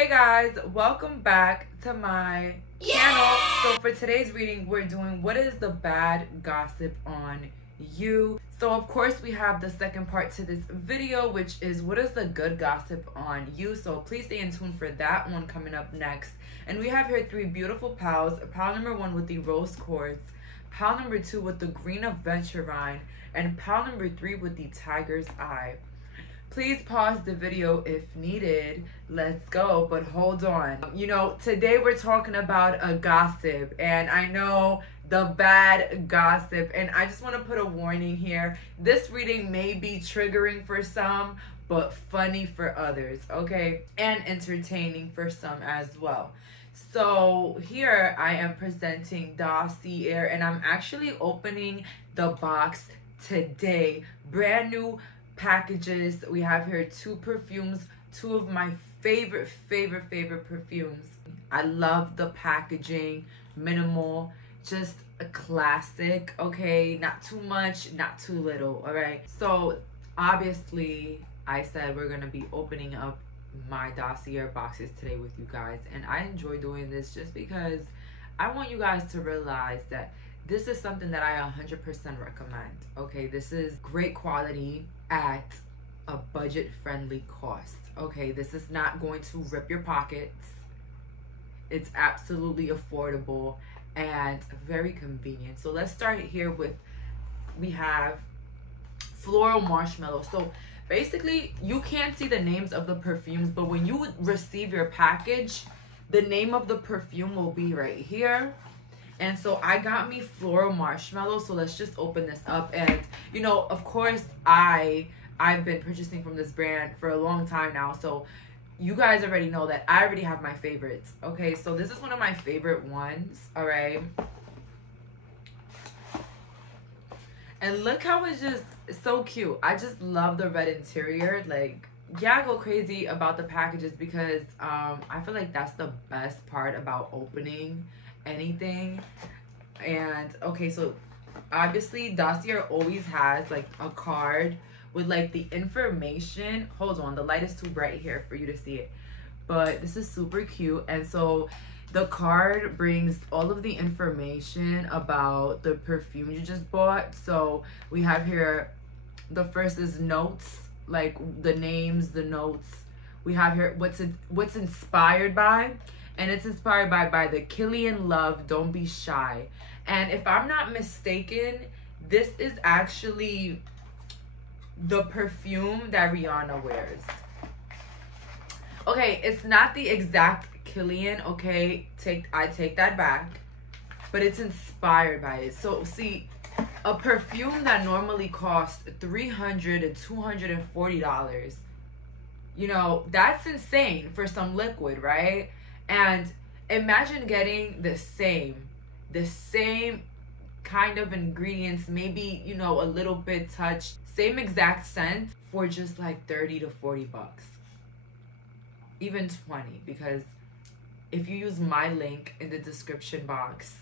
Hey guys, welcome back to my channel. So for today's reading, we're doing what is the bad gossip on you. So of course we have the second part to this video, which is what is the good gossip on you. So please stay in tune for that one coming up next. And we have here three beautiful pals. Pal number one with the rose quartz, pal number two with the green aventurine, and pal number three with the tiger's eye. Please pause the video if needed. Let's go, but hold on. You know, today we're talking about a gossip, and I know the bad gossip, and I just want to put a warning here. This reading may be triggering for some, but funny for others, okay? And entertaining for some as well. So here I am presenting dossier, and I'm actually opening the box today. Brand new packages. We have here two perfumes, two of my favorite perfumes. I love the packaging, minimal, just a classic, okay? Not too much, not too little, all right? So obviously I said we're gonna be opening up my dossier boxes today with you guys, and I enjoy doing this just because I want you guys to realize that this is something that I 100% recommend, okay? This is great quality at a budget-friendly cost, okay? This is not going to rip your pockets. It's absolutely affordable and very convenient. So let's start here with, we have floral marshmallow. So basically, you can't see the names of the perfumes, but when you receive your package, the name of the perfume will be right here. And so I got me floral marshmallow. So let's just open this up. And you know, of course, I've been purchasing from this brand for a long time now. So you guys already know that I already have my favorites. Okay, so this is one of my favorite ones. All right. And look how it's just so cute. I just love the red interior. Like, yeah, I go crazy about the packages because I feel like that's the best part about opening anything. And okay, so obviously dossier always has like a card with like the information. Hold on, the light is too bright here for you to see it, but this is super cute. And so the card brings all of the information about the perfume you just bought. So we have here, the first is notes, like the names, the notes. We have here what's inspired by, and it's inspired by the Killian Love, Don't Be Shy. And if I'm not mistaken, this is actually the perfume that Rihanna wears. Okay, it's not the exact Killian, okay? I take that back. But it's inspired by it. So see, a perfume that normally costs $300 to $240, you know, that's insane for some liquid, right? And imagine getting the same kind of ingredients, maybe, you know, a little bit touched, same exact scent for just like 30 to 40 bucks. Even 20, because if you use my link in the description box,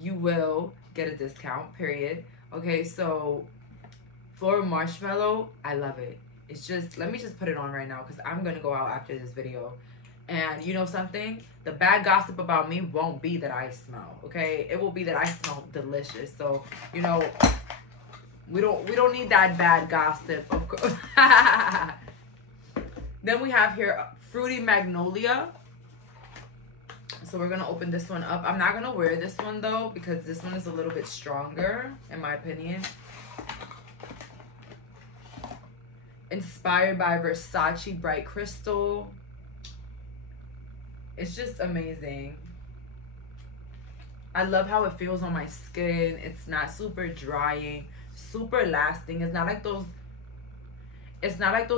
you will get a discount, period. Okay, so floral marshmallow, I love it. It's just, let me just put it on right now because I'm gonna go out after this video. And you know something? The bad gossip about me won't be that I smell, okay? It will be that I smell delicious. So, you know, we don't need that bad gossip, of course. Then we have here Fruity Magnolia. So we're gonna open this one up. I'm not gonna wear this one though, because this one is a little bit stronger, in my opinion. Inspired by Versace Bright Crystal. It's just amazing. I love how it feels on my skin. It's not super drying, super lasting. It's not like those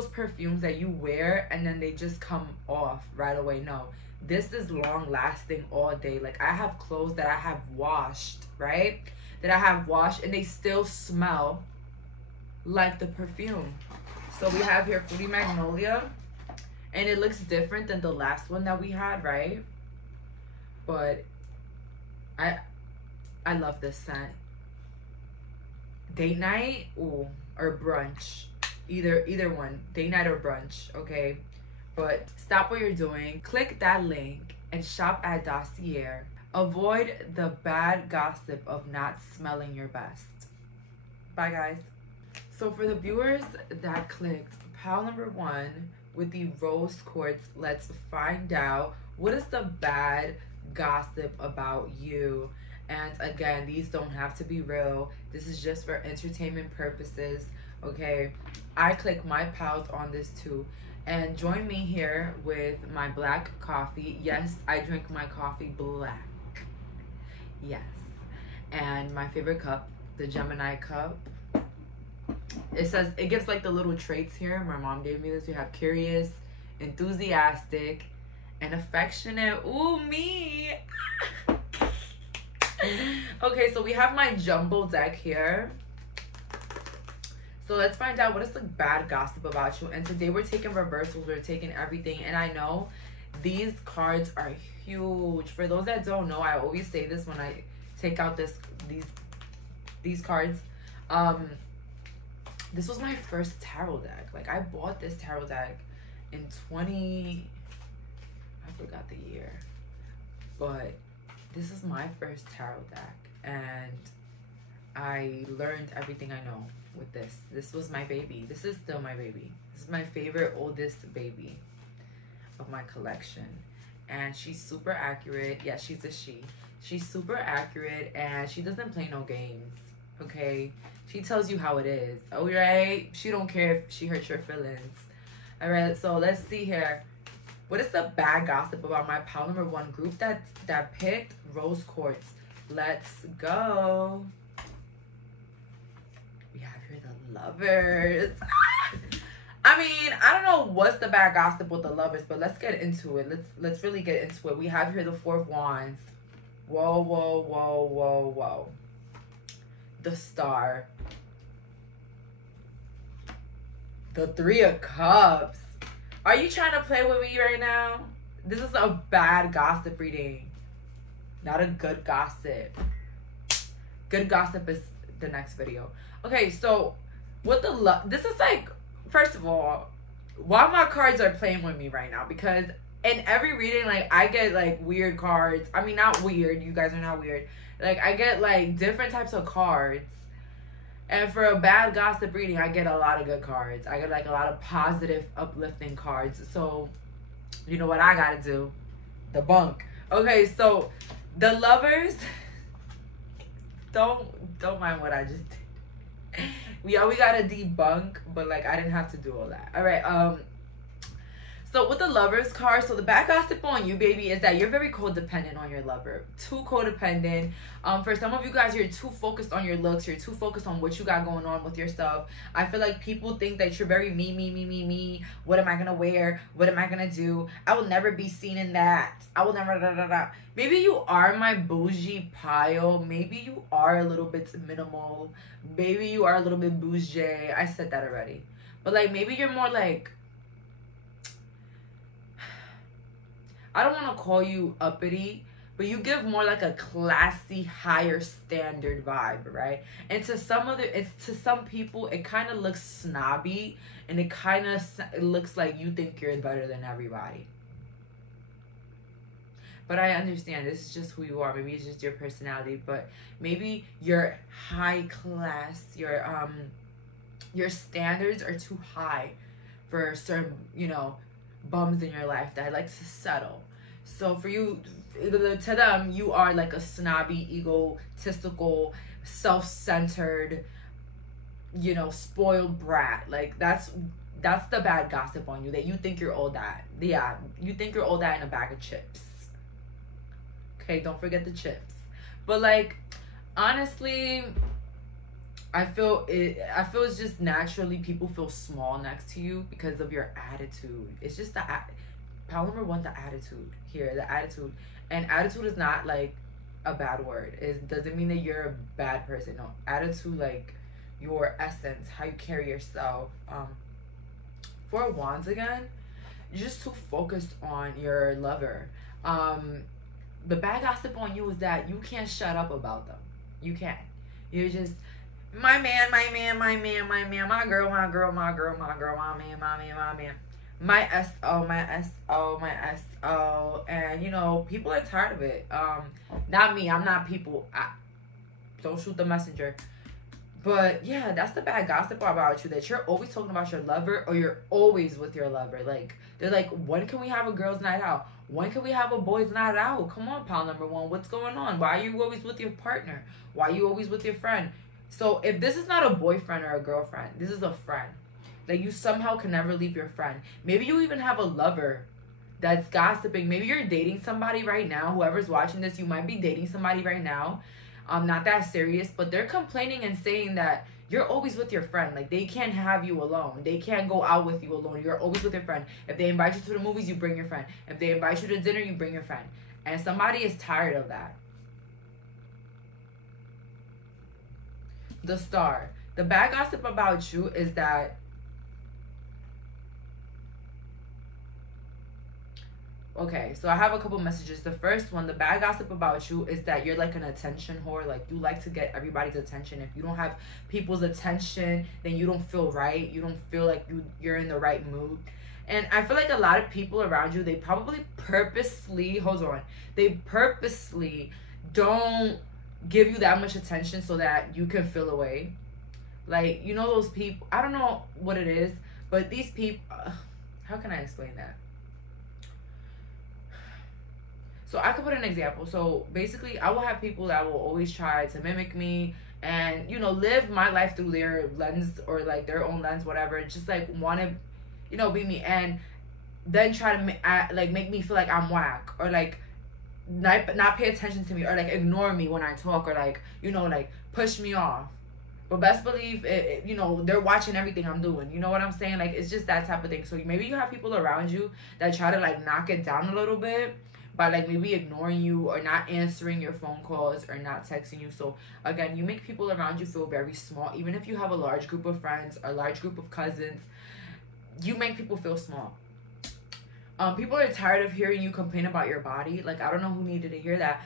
perfumes that you wear and then they just come off right away. No, this is long lasting all day. Like, I have clothes that I have washed, right? That I have washed and they still smell like the perfume. So we have here Fruity Magnolia. And it looks different than the last one that we had, right? But I love this scent. Date night, ooh, or brunch. Either one. Date night or brunch, okay? But stop what you're doing, click that link, and shop at Dossier. Avoid the bad gossip of not smelling your best. Bye, guys. So for the viewers that clicked pile number 1 with the rose quartz, let's find out what is the bad gossip about you. And again, these don't have to be real. This is just for entertainment purposes, okay? I click my pals on this too. And join me here with my black coffee. Yes, I drink my coffee black. Yes. And my favorite cup, the Gemini cup. It says, it gives like the little traits here. My mom gave me this. We have curious, enthusiastic, and affectionate. Ooh, me. Okay, so we have my jumbo deck here. So let's find out what is the bad gossip about you. And today we're taking reversals. We're taking everything. And I know these cards are huge. For those that don't know, I always say this when I take out these cards. This was my first tarot deck. Like, I bought this tarot deck in I forgot the year. But this is my first tarot deck. And I learned everything I know with this. This was my baby. This is still my baby. This is my favorite, oldest baby of my collection. And she's super accurate. Yeah, she's a she. She's super accurate and she doesn't play no games. Okay? She tells you how it is. Alright? She don't care if she hurts your feelings. Alright, so let's see here. What is the bad gossip about my pile number 1 group that picked rose quartz? Let's go. We have here the lovers. I mean, I don't know what's the bad gossip with the lovers, but let's get into it. Let's really get into it. We have here the 4 of Wands. Whoa, whoa, whoa, whoa, whoa. The Star. The 3 of Cups. Are you trying to play with me right now? This is a bad gossip reading. Not a good gossip. Good gossip is the next video. Okay, so what this is like, first of all, why my cards are playing with me right now, because in every reading, like, I get like weird cards. I mean, not weird, you guys are not weird. Like, I get like different types of cards. And for a bad gossip reading, I get a lot of good cards. I get like a lot of positive, uplifting cards. So, you know what I gotta do? Debunk. Okay, so the lovers, don't mind what I just did. We gotta debunk, but like, I didn't have to do all that. All right, so with the lovers card, so the bad gossip on you, baby, is that you're very codependent on your lover. Too codependent. For some of you guys, you're too focused on your looks. You're too focused on what you got going on with yourself. I feel like people think that you're very me. What am I gonna wear? What am I gonna do? I will never be seen in that. I will never Maybe you are my bougie pile. Maybe you are a little bit minimal. Maybe you are a little bit bougie. I said that already. But like, maybe you're more like, I don't want to call you uppity, but you give more like a classy, higher standard vibe, right? And to some people, it kind of looks snobby, and it looks like you think you're better than everybody. But I understand, this is just who you are. Maybe it's just your personality, but maybe you're high class. Your standards are too high for certain, bums in your life that like to settle. So for you, to them, you are like a snobby, egotistical, self-centered, spoiled brat. Like, that's the bad gossip on you, that you think you're all that. Yeah, you think you're all that in a bag of chips. Okay, don't forget the chips. But like, honestly, I feel it's just naturally people feel small next to you because of your attitude. It's just pile number 1, the attitude here, the attitude. And attitude is not like a bad word. It doesn't mean that you're a bad person. No, attitude, like your essence, how you carry yourself. 4 of Wands again, you're just too focused on your lover. The bad gossip on you is that you can't shut up about them. You can't. You're just, my man, my girl, my man. my SO, my SO, my SO. And, you know, people are tired of it. Not me. I'm not people. Don't shoot the messenger. But, yeah, that's the bad gossip about you. That you're always talking about your lover, or you're always with your lover. Like, they're like, when can we have a girl's night out? When can we have a boys' night out? Come on, pal number one. What's going on? Why are you always with your partner? Why are you always with your friend? So if this is not a boyfriend or a girlfriend, this is a friend. Like, you somehow can never leave your friend. Maybe you even have a lover that's gossiping. Maybe you're dating somebody right now. Whoever's watching this, you might be dating somebody right now. Not that serious, but they're complaining and saying that you're always with your friend. Like, they can't have you alone. They can't go out with you alone. You're always with your friend. If they invite you to the movies, you bring your friend. If they invite you to dinner, you bring your friend. And somebody is tired of that. The Star. The bad gossip about you is that, okay, so I have a couple messages. The first one, the bad gossip about you is that you're like an attention whore. Like, you like to get everybody's attention. If you don't have people's attention, then you don't feel right. You don't feel like you're in the right mood. And I feel like a lot of people around you, they probably purposely, they purposely don't give you that much attention so that you can feel away. Like, you know those people, I don't know what it is, but these people, how can I explain that? So I could put an example. So basically, I will have people that will always try to mimic me and, you know, live my life through their lens, or like their own lens, whatever. Just like want to, you know, be me, and then try to like make me feel like I'm whack, or like not pay attention to me, or like ignore me when I talk, or like, you know, like push me off. But best believe it, you know, they're watching everything I'm doing. You know what I'm saying? Like, it's just that type of thing. So maybe you have people around you that try to like knock it down a little bit by like maybe ignoring you, or not answering your phone calls, or not texting you. So again, you make people around you feel very small. Even if you have a large group of friends, a large group of cousins, you make people feel small. People are tired of hearing you complain about your body. Like, I don't know who needed to hear that.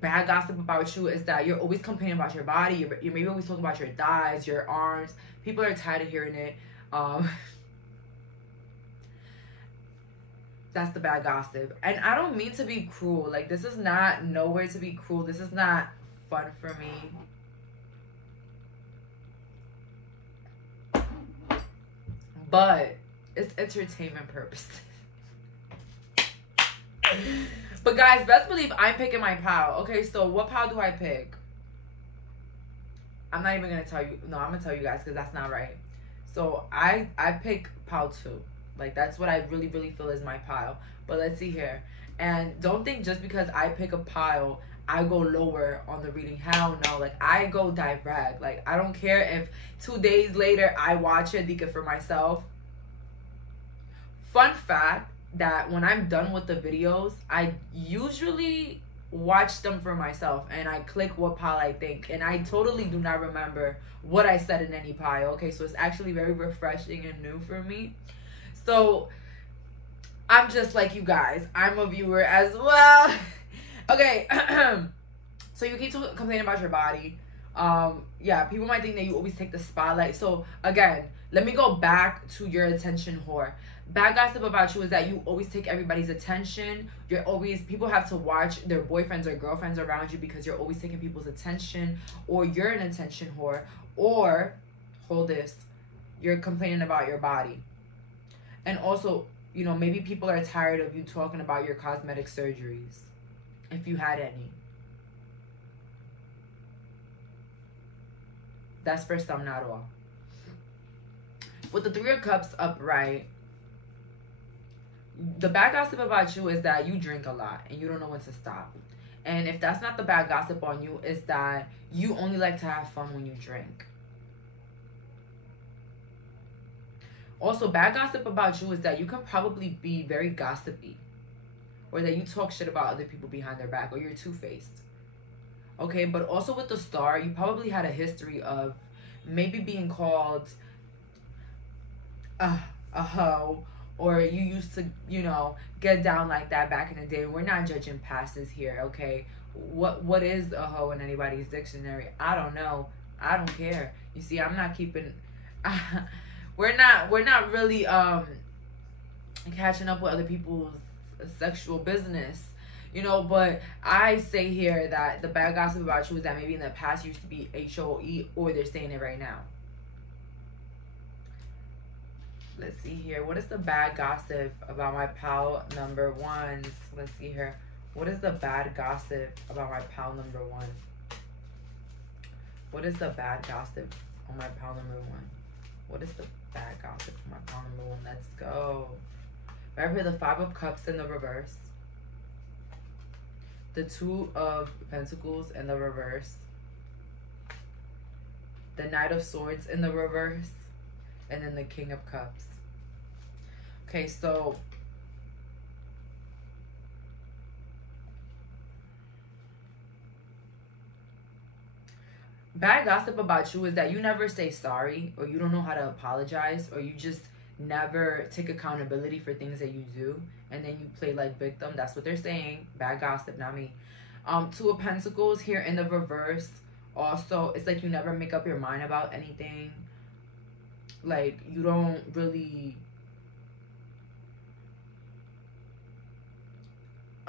Bad gossip about you is that you're always complaining about your body. You're maybe always talking about your thighs, your arms. People are tired of hearing it. That's the bad gossip. And I don't mean to be cruel. Like, this is not nowhere to be cruel. This is not fun for me. But it's entertainment purposes. But guys, best believe I'm picking my pal. Okay, so what pal do I pick? I'm not even gonna tell you. No, I'm gonna tell you guys, because that's not right. So I pick pal 2. Like, that's what I really feel is my pile. But let's see here. And don't think just because I pick a pile, I go lower on the reading. Hell no. Like, I go direct. Like, I don't care if 2 days later I watch it, leak it for myself. Fun fact, that when I'm done with the videos, I usually watch them for myself, and I click what pile I think, and I totally do not remember what I said in any pile. Okay, so it's actually very refreshing and new for me. So I'm just like you guys, I'm a viewer as well. Okay. So you keep complaining about your body. Yeah, people might think that you always take the spotlight. So again, let me go back to your attention whore. Bad gossip about you is that you always take everybody's attention. You're always, people have to watch their boyfriends or girlfriends around you because you're always taking people's attention, or you're an attention whore, or, hold this, you're complaining about your body. And also, you know, maybe people are tired of you talking about your cosmetic surgeries, if you had any. That's for some, not all. With the 3 of Cups upright, the bad gossip about you is that you drink a lot and you don't know when to stop. And if that's not the bad gossip on you, is that you only like to have fun when you drink. Also, bad gossip about you is that you can probably be very gossipy, or that you talk shit about other people behind their back, or you're two-faced. Okay, but also with the Star, you probably had a history of maybe being called a hoe, or you used to, you know, get down like that back in the day. We're not judging passes here, okay? What is a hoe in anybody's dictionary? I don't know. I don't care. You see, I'm not keeping... we're not really catching up with other people's sexual business, you know. But I say here that the bad gossip about you is that maybe in the past used to be HOE, or they're saying it right now. Let's see here. What is the bad gossip about my pal number ones? Let's see here. What is the bad gossip about my pal number one? What is the bad gossip on my pal number one? What is the bad gossip on my pal number one? Let's go. Right here, the 5 of Cups in the reverse. The 2 of Pentacles in the reverse. The Knight of Swords in the reverse. And then the King of Cups. Okay, so bad gossip about you is that you never say sorry, or you don't know how to apologize, or you just never take accountability for things that you do, and then you play like victim. That's what they're saying. Bad gossip, not me. 2 of Pentacles here in the reverse. Also, it's like you never make up your mind about anything. Like, you don't really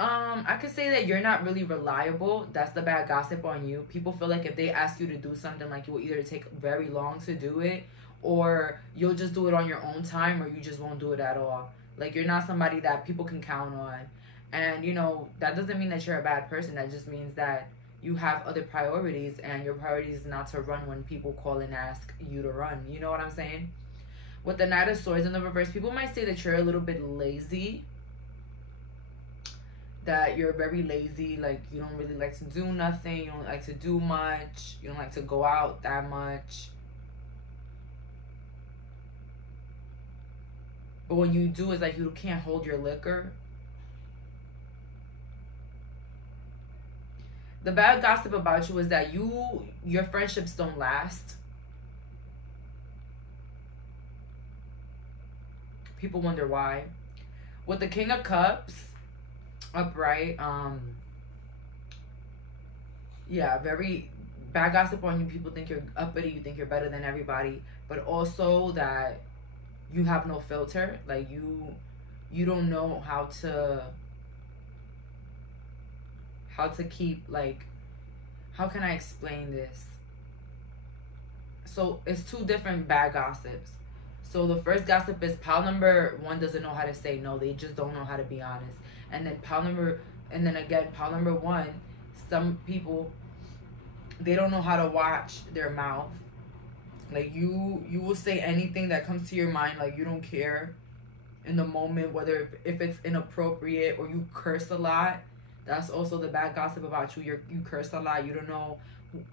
I could say that you're not really reliable. That's the bad gossip on you. People feel like if they ask you to do something, like, you will either take very long to do it, or you'll just do it on your own time, or you just won't do it at all. Like, you're not somebody that people can count on. And, you know, that doesn't mean that you're a bad person. That just means that you have other priorities, and your priority is not to run when people call and ask you to run. You know what I'm saying? With the Knight of Swords in the reverse, people might say that you're a little bit lazy. That you're very lazy. Like, you don't really like to do nothing. You don't like to do much. You don't like to go out that much. But when you do, it's like you can't hold your liquor. The bad gossip about you is that your friendships don't last. People wonder why. With the King of Cups upright, yeah, very bad gossip on you. People think you're uppity, you think you're better than everybody, but also that you have no filter. Like, you don't know how to keep, like, how can I explain this? So it's 2 different bad gossips. So the first gossip is pal number 1 doesn't know how to say no. They just don't know how to be honest. And then pal number 1, some people, they don't know how to watch their mouth. Like, you will say anything that comes to your mind. Like, you don't care in the moment whether if it's inappropriate, or you curse a lot. That's also the bad gossip about you. You curse a lot. You don't know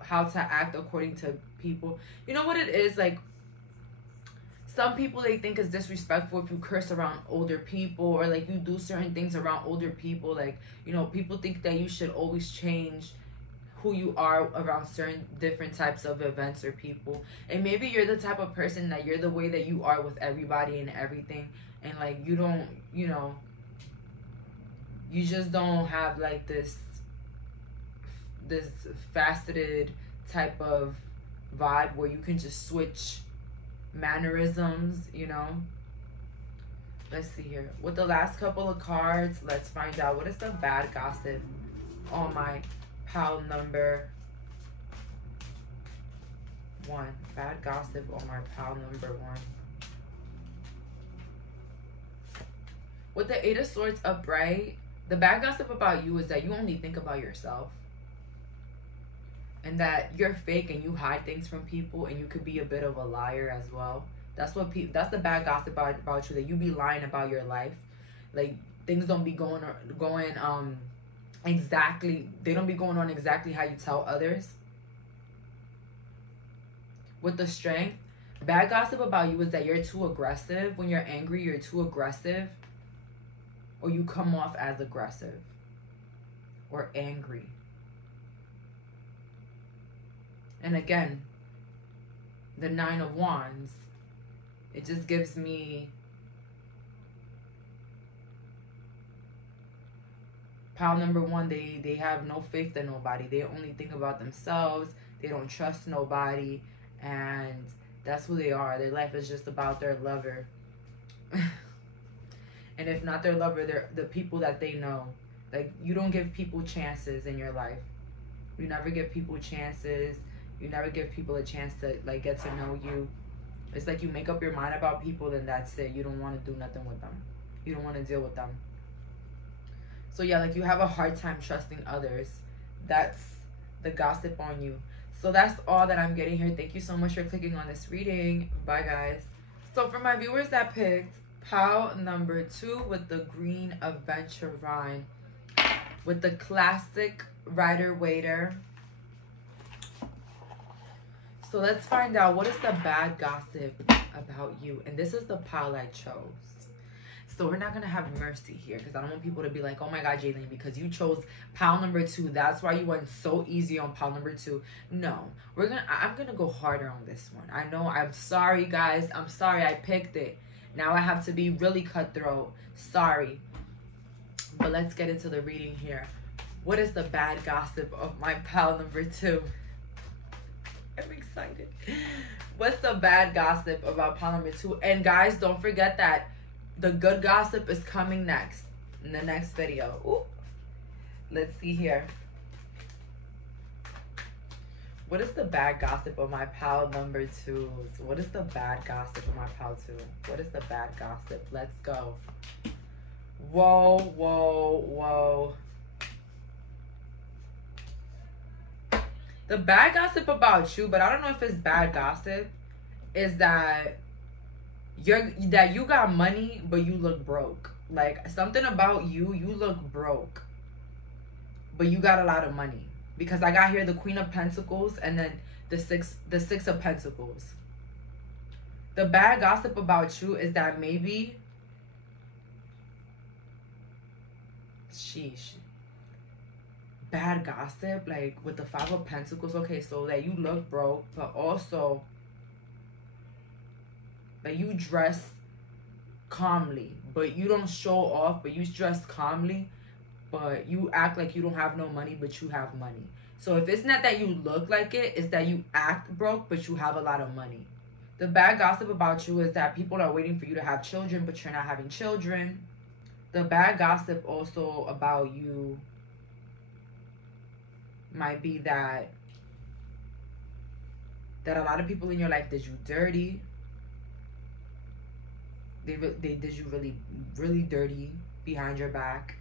how to act according to people. You know what it is? Like, some people, they think it's disrespectful if you curse around older people, or like you do certain things around older people. Like, you know, people think that you should always change who you are around certain different types of events or people. And maybe you're the type of person that you're the way that you are with everybody and everything. And like, you don't, you know, you just don't have like this faceted type of vibe where you can just switch mannerisms, you know. Let's see here. With the last couple of cards, let's find out what is the bad gossip on my pal number 1. Bad gossip on my pal number 1. With the 8 of Swords upright, the bad gossip about you is that you only think about yourself. And that you're fake and you hide things from people, and you could be a bit of a liar as well. That's the bad gossip about you, that you be lying about your life. Like, things don't be going exactly, they don't be going on exactly how you tell others. With the Strength, bad gossip about you is that you're too aggressive. When you're angry, you're too aggressive, or you come off as aggressive or angry. And again, the 9 of Wands, it just gives me pal number 1, they have no faith in nobody. They only think about themselves. They don't trust nobody. And that's who they are. Their life is just about their lover. And if not their lover, they're the people that they know. Like, you don't give people chances in your life. You never give people chances. You never give people a chance to, like, get to know you. It's like you make up your mind about people, then that's it. You don't want to do nothing with them. You don't want to deal with them. So yeah, like, you have a hard time trusting others. That's the gossip on you. So that's all that I'm getting here. Thank you so much for clicking on this reading. Bye, guys. So for my viewers that picked pile number 2 with the green Adventurine, with the classic Rider-Waiter. So let's find out, what is the bad gossip about you? And this is the pile I chose. So we're not going to have mercy here, because I don't want people to be like, oh my God, Jayleen, because you chose pile number 2, that's why you went so easy on pile number 2. No, I'm going to go harder on this one. I know, I'm sorry, guys. I'm sorry I picked it. Now I have to be really cutthroat. Sorry. But let's get into the reading here. What is the bad gossip of my pile number 2? I'm excited. What's the bad gossip about pile number 2? And guys, don't forget that the good gossip is coming next, in the next video. Ooh. Let's see here. What is the bad gossip of my pile number 2? What is the bad gossip of my pile 2? What is the bad gossip? Let's go. Whoa, whoa, whoa. The bad gossip about you, but I don't know if it's bad gossip, is that you got money, but you look broke. Like, something about you look broke, but you got a lot of money. Because I got here the Queen of Pentacles and then the Six of Pentacles. The bad gossip about you is that maybe, sheesh, bad gossip, like with the Five of Pentacles. Okay, so that you look broke, but also that you dress calmly, but you don't show off, but you dress calmly, but you act like you don't have no money, but you have money. So if it's not that you look like it, it's that you act broke, but you have a lot of money. The bad gossip about you is that people are waiting for you to have children, but you're not having children. The bad gossip also about you might be that a lot of people in your life did you dirty. They did you really, really dirty behind your back.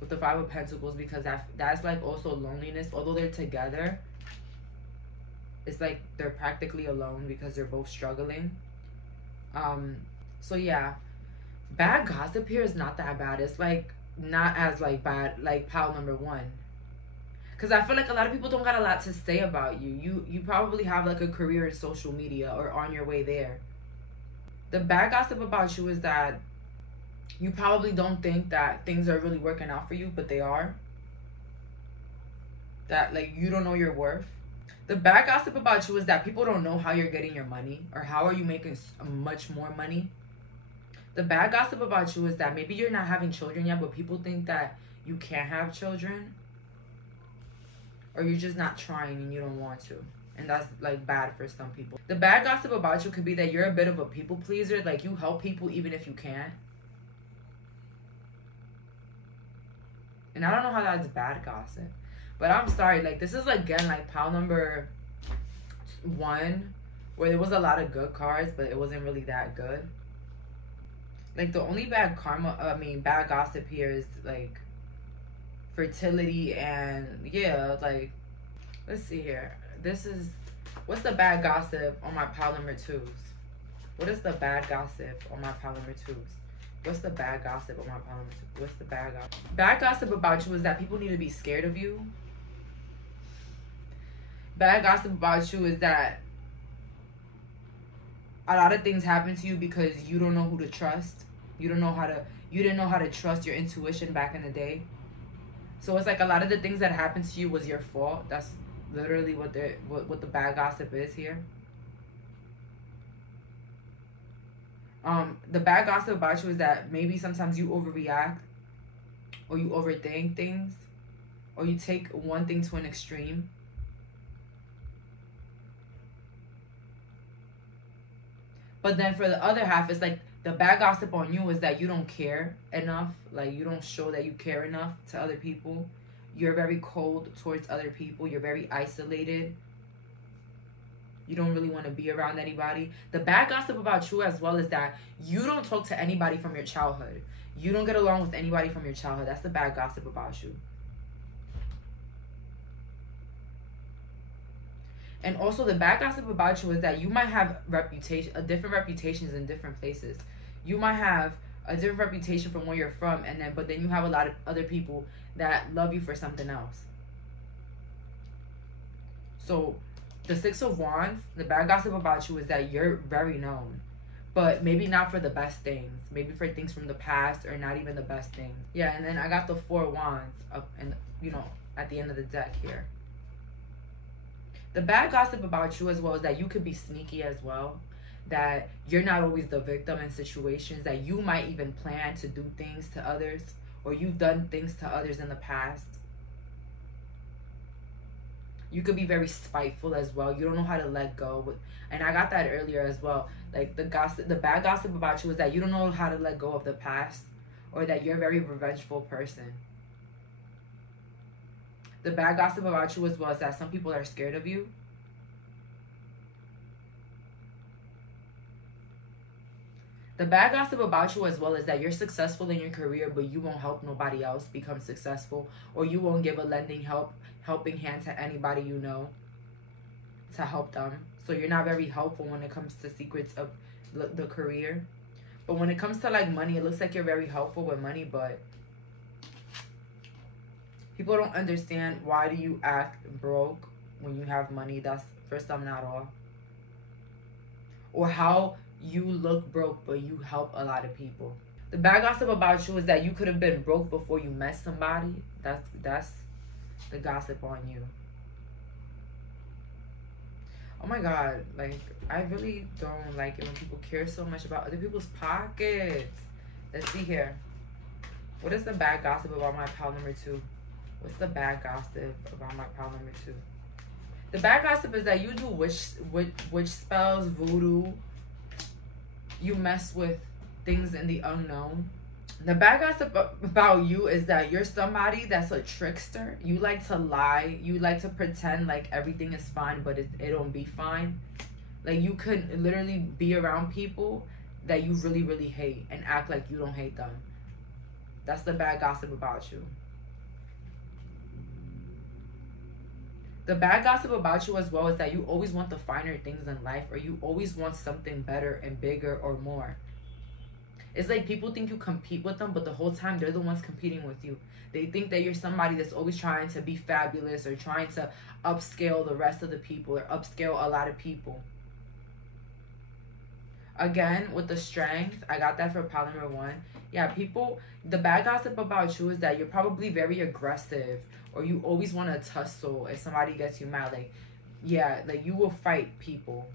With the Five of Pentacles, because that's like also loneliness. Although they're together, it's like they're practically alone because they're both struggling. So yeah, bad gossip here is not that bad. It's like not as like bad like pile number 1. Because I feel like a lot of people don't got a lot to say about you. You probably have like a career in social media or on your way there. The bad gossip about you is that you probably don't think that things are really working out for you, but they are. That like you don't know your worth. The bad gossip about you is that people don't know how you're getting your money or how are you making much more money. The bad gossip about you is that maybe you're not having children yet, but people think that you can't have children. Or you're just not trying and you don't want to. And that's like bad for some people. The bad gossip about you could be that you're a bit of a people pleaser. Like you help people even if you can't. And I don't know how that's bad gossip. But I'm sorry. Like this is again like pile number 1. Where there was a lot of good cards. But it wasn't really that good. Like the only bad gossip here is like fertility and yeah, like let's see here. This is what's the bad gossip on my pile number 2s? What is the bad gossip on my pile number 2s? What's the bad gossip on my pile number 2? What's the bad gossip? Bad gossip about you is that people need to be scared of you. Bad gossip about you is that a lot of things happen to you because you don't know who to trust. You didn't know how to trust your intuition back in the day. So it's like a lot of the things that happened to you was your fault. That's literally what the bad gossip is here. The bad gossip about you is that maybe sometimes you overreact or you overthink things or you take one thing to an extreme. But then for the other half, it's like The bad gossip on you is that you don't care enough. Like, you don't show that you care enough to other people. You're very cold towards other people. You're very isolated. You don't really want to be around anybody. The bad gossip about you as well is that you don't talk to anybody from your childhood. You don't get along with anybody from your childhood. That's the bad gossip about you. And also the bad gossip about you is that you might have different reputations in different places. You might have a different reputation from where you're from, but then you have a lot of other people that love you for something else. So the Six of Wands, the bad gossip about you is that you're very known, but maybe not for the best things. Maybe for things from the past, or not even the best things. Yeah, and then I got the Four Wands up, and at the end of the deck here. The bad gossip about you as well is that you could be sneaky as well. That you're not always the victim in situations. That you might even plan to do things to others, or you've done things to others in the past. You could be very spiteful as well. You don't know how to let go. And I got that earlier as well. Like the bad gossip about you is that you don't know how to let go of the past, or that you're a very revengeful person. The bad gossip about you as well is that some people are scared of you. The bad gossip about you as well is that you're successful in your career, but you won't help nobody else become successful, or you won't give a helping hand to anybody you know to help them. So you're not very helpful when it comes to secrets of the career. But when it comes to like money, it looks like you're very helpful with money, but people don't understand why do you act broke when you have money. That's for some, not all. Or how you look broke, but you help a lot of people. The bad gossip about you is that you could have been broke before you met somebody. That's the gossip on you. Oh my God, like, I really don't like it when people care so much about other people's pockets. Let's see here. What is the bad gossip about my pile number 2? What's the bad gossip about my pile number 2? The bad gossip is that you do witch spells, voodoo. You mess with things in the unknown. The bad gossip about you is that you're somebody that's a trickster. You like to lie. You like to pretend like everything is fine, but it don't be fine. Like, you could literally be around people that you really, really hate and act like you don't hate them. That's the bad gossip about you. The bad gossip about you as well is that you always want the finer things in life, or you always want something better and bigger or more. It's like people think you compete with them, but the whole time they're the ones competing with you. They think that you're somebody that's always trying to be fabulous, or trying to upscale the rest of the people, or upscale a lot of people. Again, with the Strength, I got that for pile number 1. Yeah, the bad gossip about you is that you're probably very aggressive, or you always want to tussle if somebody gets you mad. Like, yeah, like you will fight people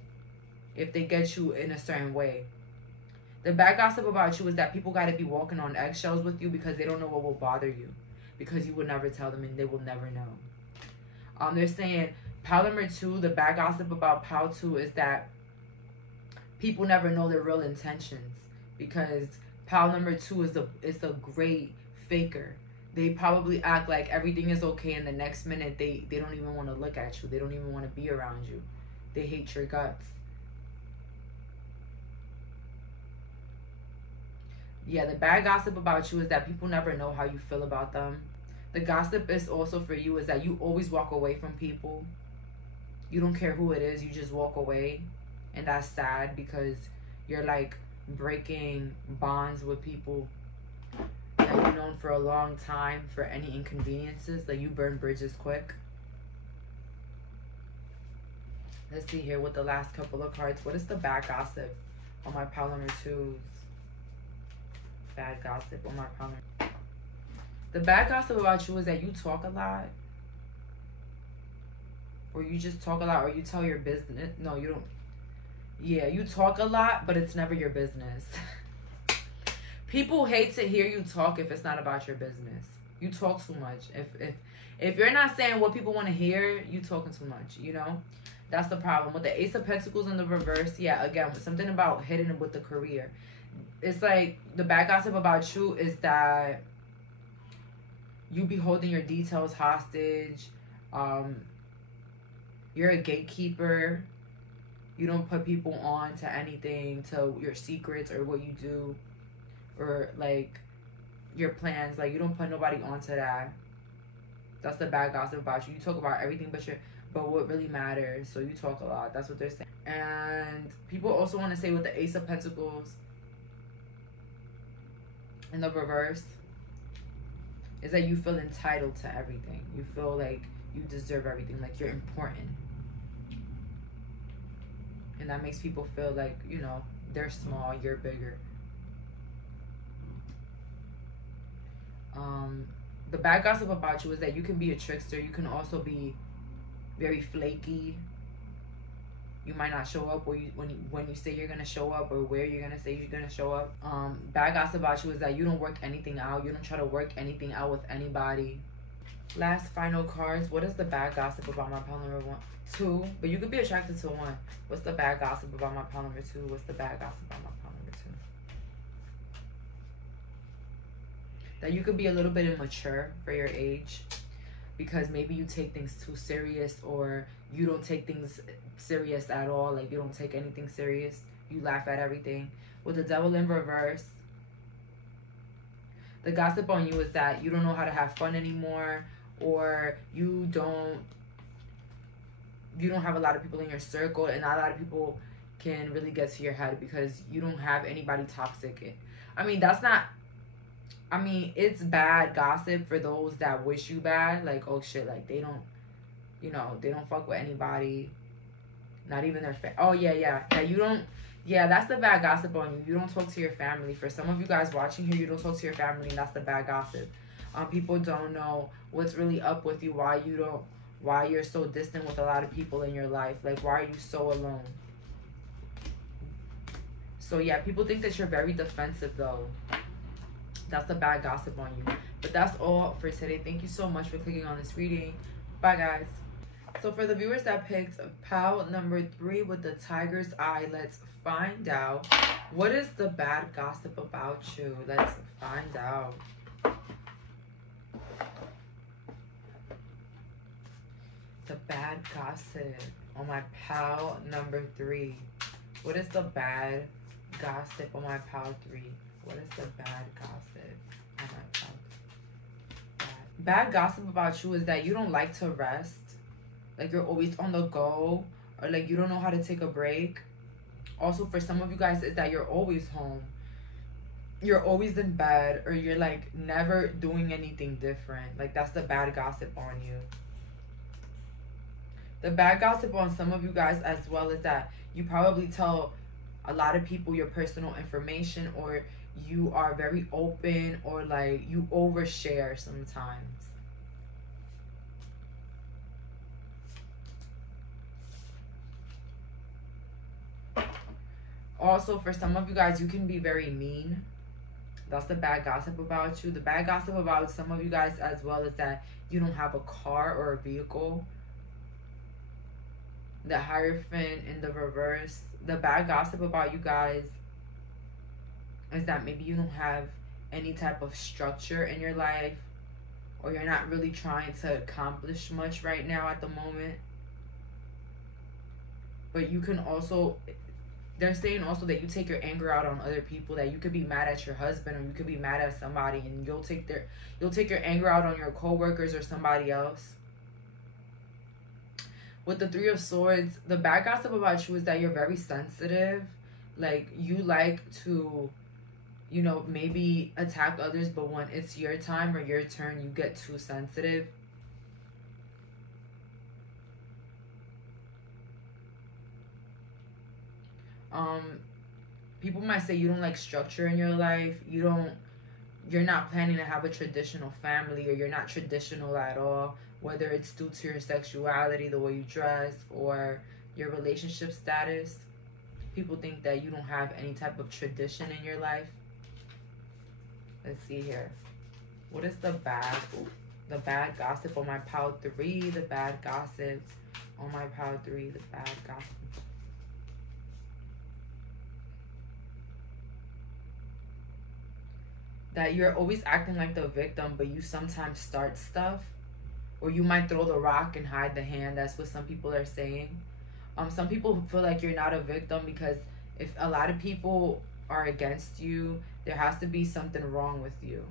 if they get you in a certain way. The bad gossip about you is that people got to be walking on eggshells with you because they don't know what will bother you, because you would never tell them and they will never know. They're saying pile number 2, the bad gossip about pile 2 is that people never know their real intentions, because pile number 2 is a great faker. They probably act like everything is okay, and the next minute they don't even want to look at you. They don't even want to be around you. They hate your guts. Yeah, the bad gossip about you is that people never know how you feel about them. The gossip is also for you is that you always walk away from people. You don't care who it is, you just walk away. And that's sad, because you're like breaking bonds with people that you've known for a long time for any inconveniences. Like, you burn bridges quick. Let's see here with the last couple of cards. What is the bad gossip on my pile number 2s? Bad gossip on my pile number. The bad gossip about you is that you talk a lot. Or you just talk a lot, or you tell your business. No, you don't. Yeah, you talk a lot, but it's never your business. People hate to hear you talk if it's not about your business. You talk too much. If you're not saying what people want to hear, you talking too much, you know? That's the problem. With the Ace of Pentacles in the reverse, yeah, again, something about hitting with the career. it's like the bad gossip about you is that you be holding your details hostage. You're a gatekeeper. You don't put people on to anything, to your secrets or what you do, or like your plans. Like, you don't put nobody onto that. That's the bad gossip about you. You talk about everything but what really matters. So you talk a lot. That's what they're saying. And people also want to say with the Ace of Pentacles in the reverse is that you feel entitled to everything. You feel like you deserve everything, like you're important. And that makes people feel like, you know, they're small, you're bigger. The bad gossip about you is that you can be a trickster. You can also be very flaky. You might not show up when you say you're gonna show up, or where you're gonna say you're gonna show up. Bad gossip about you is that you don't work anything out. You don't try to work anything out with anybody. Last final cards. What is the bad gossip about my pile number 1? 2. But you could be attracted to 1. What's the bad gossip about my pile number 2? What's the bad gossip about my pile number 2? That you could be a little bit immature for your age, because maybe you take things too serious, or you don't take things serious at all. Like, you don't take anything serious. You laugh at everything. With the Devil in reverse, the gossip on you is that you don't know how to have fun anymore, or you don't have a lot of people in your circle, and not a lot of people can really get to your head because you don't have anybody toxic. I mean, it's bad gossip for those that wish you bad. Like, oh shit, like they don't, you know, they don't fuck with anybody. Not even their oh yeah. That you don't, yeah, that's the bad gossip on you. You don't talk to your family. For some of you guys watching here, you don't talk to your family, and that's the bad gossip. People don't know what's really up with you, why you're so distant with a lot of people in your life. Like, why are you so alone? So yeah, people think that you're very defensive though. That's the bad gossip on you. But that's all for today. Thank you so much for clicking on this reading. Bye, guys. So for the viewers that picked pile number 3 with the tiger's eye, let's find out. What is the bad gossip about you? Let's find out. The bad gossip on my pile number 3. What is the bad gossip on my pile 3? What is the bad gossip on my pile 3? Bad gossip about you is that you don't like to rest. Like, you're always on the go, or like you don't know how to take a break. Also, for some of you guys, is that you're always home. You're always in bed, or you're like never doing anything different. Like, that's the bad gossip on you. The bad gossip on some of you guys as well is that you probably tell a lot of people your personal information, or you are very open, or like you overshare sometimes. Also, for some of you guys, you can be very mean. That's the bad gossip about you. The bad gossip about some of you guys as well is that you don't have a car or a vehicle. The Hierophant in the reverse. The bad gossip about you guys is that maybe you don't have any type of structure in your life, or you're not really trying to accomplish much right now at the moment. But you can also, they're saying also that you take your anger out on other people, that you could be mad at your husband, or you could be mad at somebody, and you'll take your anger out on your coworkers or somebody else. With the 3 of Swords, the bad gossip about you is that you're very sensitive. Like, you like to, you know, maybe attack others, but when it's your time or your turn, you get too sensitive. People might say you don't like structure in your life. You're not planning to have a traditional family, or you're not traditional at all, whether it's due to your sexuality, the way you dress, or your relationship status. People think that you don't have any type of tradition in your life. Let's see here. What is the bad gossip on my pile 3? The bad gossip on my pile 3. The bad gossip. that you're always acting like the victim, but you sometimes start stuff. Or you might throw the rock and hide the hand. That's what some people are saying. Some people feel like you're not a victim because if a lot of people are against you, there has to be something wrong with you.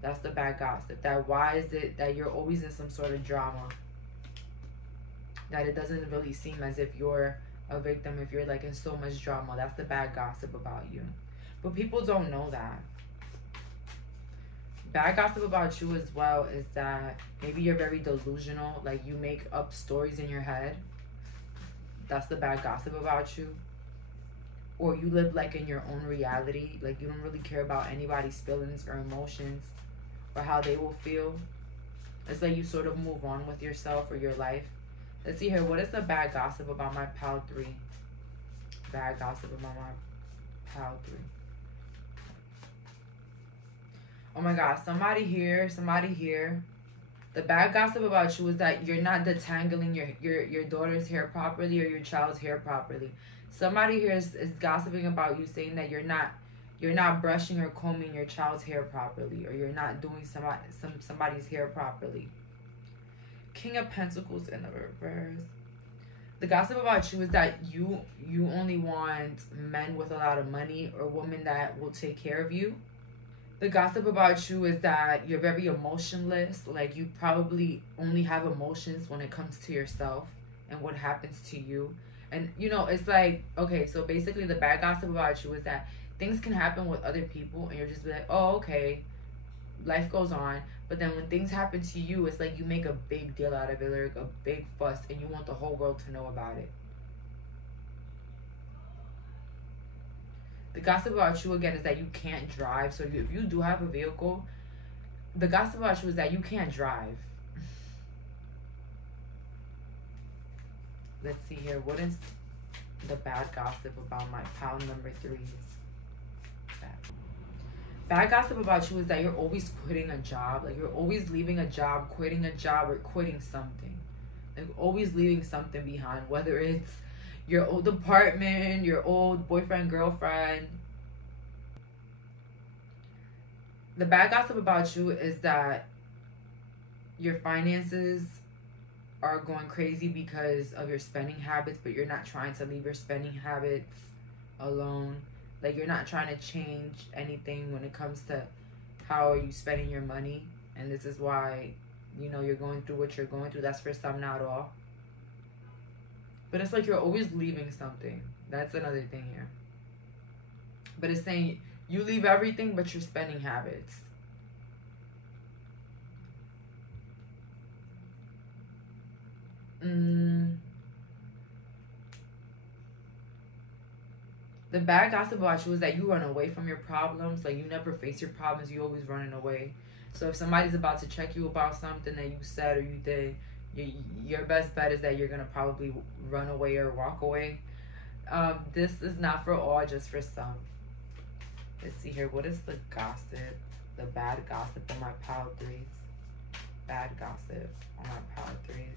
That's the bad gossip. That why is it that you're always in some sort of drama? That it doesn't really seem as if you're a victim if you're like in so much drama. That's the bad gossip about you. But people don't know that. Bad gossip about you as well is that maybe you're very delusional. Like you make up stories in your head. That's the bad gossip about you. Or you live like in your own reality. Like you don't really care about anybody's feelings or emotions or how they will feel. It's like you sort of move on with yourself or your life. Let's see here. What is the bad gossip about my pile 3? Bad gossip about my pile 3. Oh my God. Somebody here. The bad gossip about you is that you're not detangling your daughter's hair properly or your child's hair properly. Somebody here is gossiping about you, saying that you're not brushing or combing your child's hair properly, or you're not doing somebody's hair properly. King of Pentacles in the reverse. The gossip about you is that you only want men with a lot of money or women that will take care of you. The gossip about you is that you're very emotionless. Like you probably only have emotions when it comes to yourself and what happens to you. And you know, it's like, okay, so basically the bad gossip about you is that things can happen with other people and you're just like, oh, okay, life goes on. But then when things happen to you, it's like you make a big deal out of it, like a big fuss, and you want the whole world to know about it. The gossip about you, again, is that you can't drive. So if you do have a vehicle, the gossip about you is that you can't drive. Let's see here. What is the bad gossip about my pile number 3s? Bad gossip about you is that you're always quitting a job. Like you're always leaving a job, quitting a job, or quitting something. Like always leaving something behind. Whether it's your old apartment, your old boyfriend, girlfriend. The bad gossip about you is that your finances are going crazy because of your spending habits, but you're not trying to leave your spending habits alone. Like you're not trying to change anything when it comes to how are you spending your money. And this is why, you know, you're going through what you're going through. That's for some, not all. But it's like you're always leaving something. That's another thing here. But it's saying you leave everything but your spending habits. The bad gossip about you is that you run away from your problems. Like you never face your problems. You always running away. So if somebody's about to check you about something that you said or you did, your best bet is that you're going to probably run away or walk away. This is not for all, just for some. Let's see here. What is the gossip? The bad gossip on my pile 3s. Bad gossip on my pile 3s.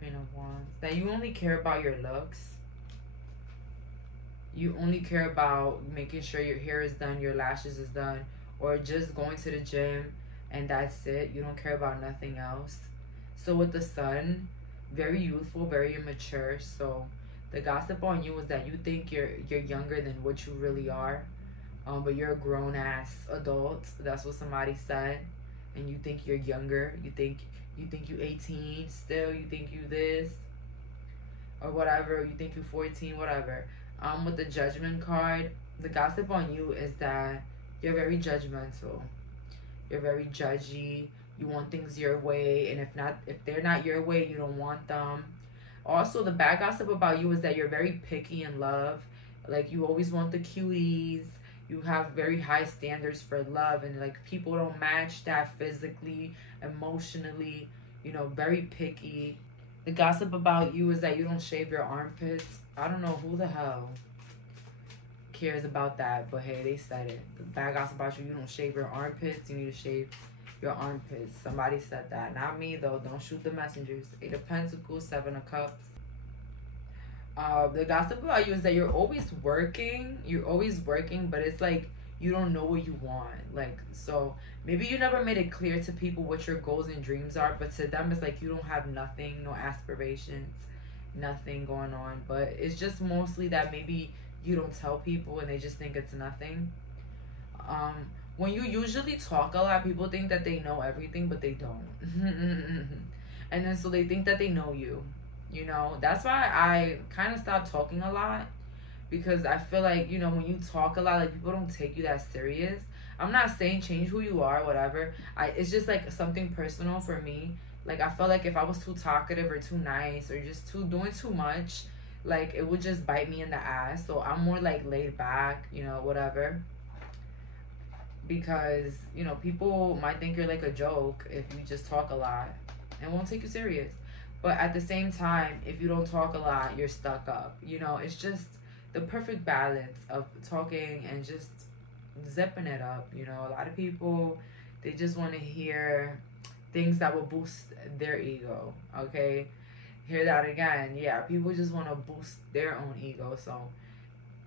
Queen of Wands. That you only care about your looks. You only care about making sure your hair is done, your lashes is done, or just going to the gym and that's it. You don't care about nothing else. So with the Sun, very youthful, very immature. So the gossip on you is that you think you're younger than what you really are. But you're a grown-ass adult. That's what somebody said. And you think you're younger. You think you 18 still. You think you this or whatever. You think you 14, whatever. With the Judgment card, the gossip on you is that you're very judgmental. You're very judgy. You want things your way, and if they're not your way, you don't want them. Also, the bad gossip about you is that you're very picky in love. Like you always want the cuties. You have very high standards for love, and like people don't match that physically, emotionally. You know, very picky. The gossip about you is that you don't shave your armpits. I don't know who the hell cares about that, but hey, they said it. The bad gossip about you don't shave your armpits. You need to shave your armpits. Somebody said that. Not me, though. Don't shoot the messengers. 8 of Pentacles, 7 of Cups. The gossip about you is that you're always working. You're always working, but it's like you don't know what you want. Like, so maybe you never made it clear to people what your goals and dreams are, but to them it's like you don't have nothing, no aspirations, nothing going on. But it's just mostly that maybe you don't tell people and they just think it's nothing. When you usually talk a lot, people think that they know everything, but they don't. And then so they think that they know you. You know, that's why I kind of stopped talking a lot, because I feel like, you know, when you talk a lot, like, people don't take you that serious. I'm not saying change who you are, whatever. It's just like something personal for me. Like, I felt like if I was too talkative or too nice or just doing too much, like, it would just bite me in the ass. So I'm more like laid back, you know, whatever. Because, you know, people might think you're like a joke if you just talk a lot and won't take you serious. But at the same time, if you don't talk a lot, you're stuck up. You know, it's just the perfect balance of talking and just zipping it up. You know, a lot of people, they just want to hear things that will boost their ego. Okay? Hear that again. Yeah, people just want to boost their own ego. So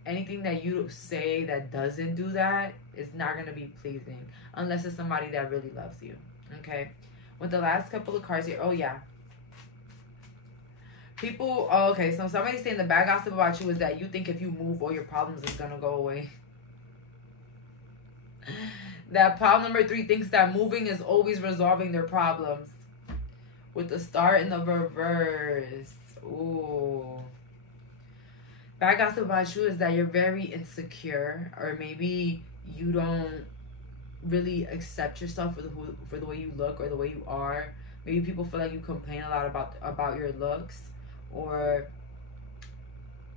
anything that you say that doesn't do that is not going to be pleasing unless it's somebody that really loves you. Okay? With the last couple of cards here, oh yeah. People, oh, okay, so somebody's saying the bad gossip about you is that you think if you move, all your problems is going to go away. That pile number 3 thinks that moving is always resolving their problems. With the star in the reverse. Ooh. Bad gossip about you is that you're very insecure, or maybe you don't really accept yourself for the way you look or the way you are. Maybe people feel like you complain a lot about your looks, or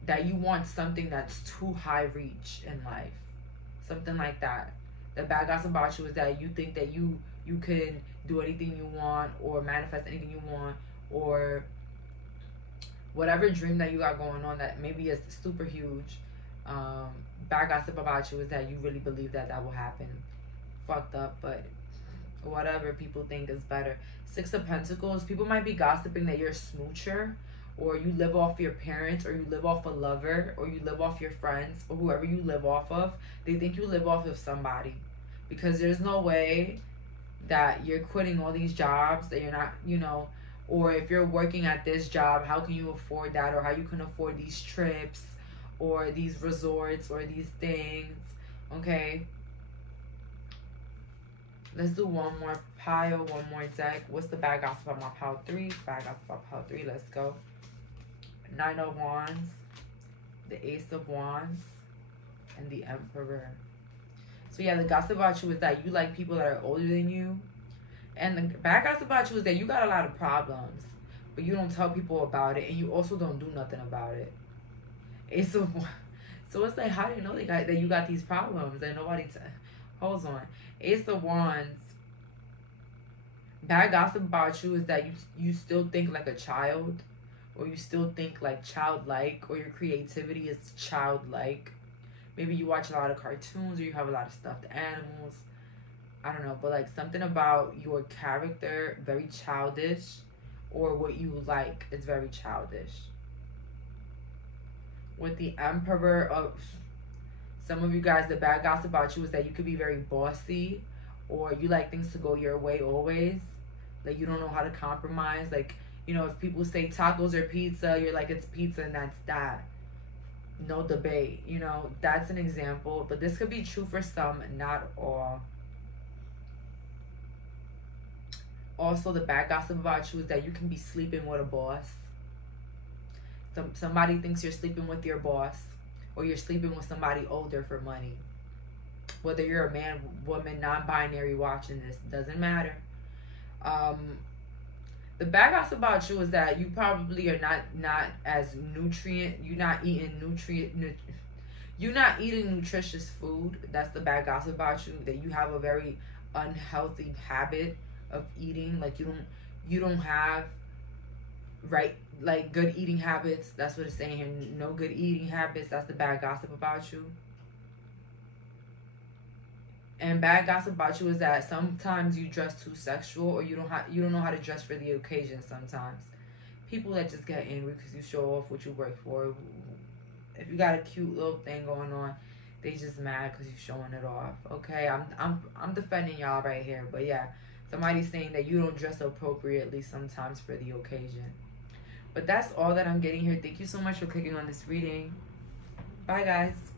that you want something that's too high reach in life. Something like that. The bad gossip about you is that you think that you can do anything you want, or manifest anything you want, or whatever dream that you got going on that maybe is super huge. Bad gossip about you is that you really believe that will happen. Fucked up, but whatever people think is better. 6 of Pentacles, people might be gossiping that you're a smoocher, or you live off your parents, or you live off a lover, or you live off your friends, or whoever you live off of. They think you live off of somebody, because there's no way that you're quitting all these jobs that you're not, you know, or if you're working at this job, how can you afford that, or how you can afford these trips or these resorts or these things. Okay, let's do one more pile, one more deck. What's the bad gossip about my pile 3? Bad gossip about pile 3. Let's go. 9 of Wands, the Ace of Wands, and the Emperor. So yeah, the gossip about you is that you like people that are older than you. And the bad gossip about you is that you got a lot of problems, but you don't tell people about it, and you also don't do nothing about it. Ace of Wands. So it's like, how do you know that you got these problems and nobody holds on? Ace of Wands. Bad gossip about you is that you still think like a child, or you still think like childlike, or your creativity is childlike. Maybe you watch a lot of cartoons, or you have a lot of stuffed animals. I don't know, but like something about your character, very childish, or what you like is very childish. With the Emperor of, some of you guys, the bad gossip about you is that you could be very bossy, or you like things to go your way always. Like, you don't know how to compromise. Like, you know, if people say tacos or pizza, you're like, it's pizza and that's that. No debate, you know, that's an example. But this could be true for some, not all. Also, the bad gossip about you is that you can be sleeping with a boss. Somebody thinks you're sleeping with your boss, or you're sleeping with somebody older for money. Whether you're a man, woman, non-binary watching this, doesn't matter. The bad gossip about you is that you probably are not as nutrient. You're not eating nutritious food. That's the bad gossip about you. That you have a very unhealthy habit of eating. Like, you don't have like good eating habits. That's what it's saying here. No good eating habits. That's the bad gossip about you. And bad gossip about you is that sometimes you dress too sexual, or you don't know how to dress for the occasion sometimes. people that just get angry because you show off what you work for. If you got a cute little thing going on, they just mad because you showing it off. Okay, I'm defending y'all right here. But yeah, somebody's saying that you don't dress appropriately sometimes for the occasion. But that's all that I'm getting here. Thank you so much for clicking on this reading. Bye, guys.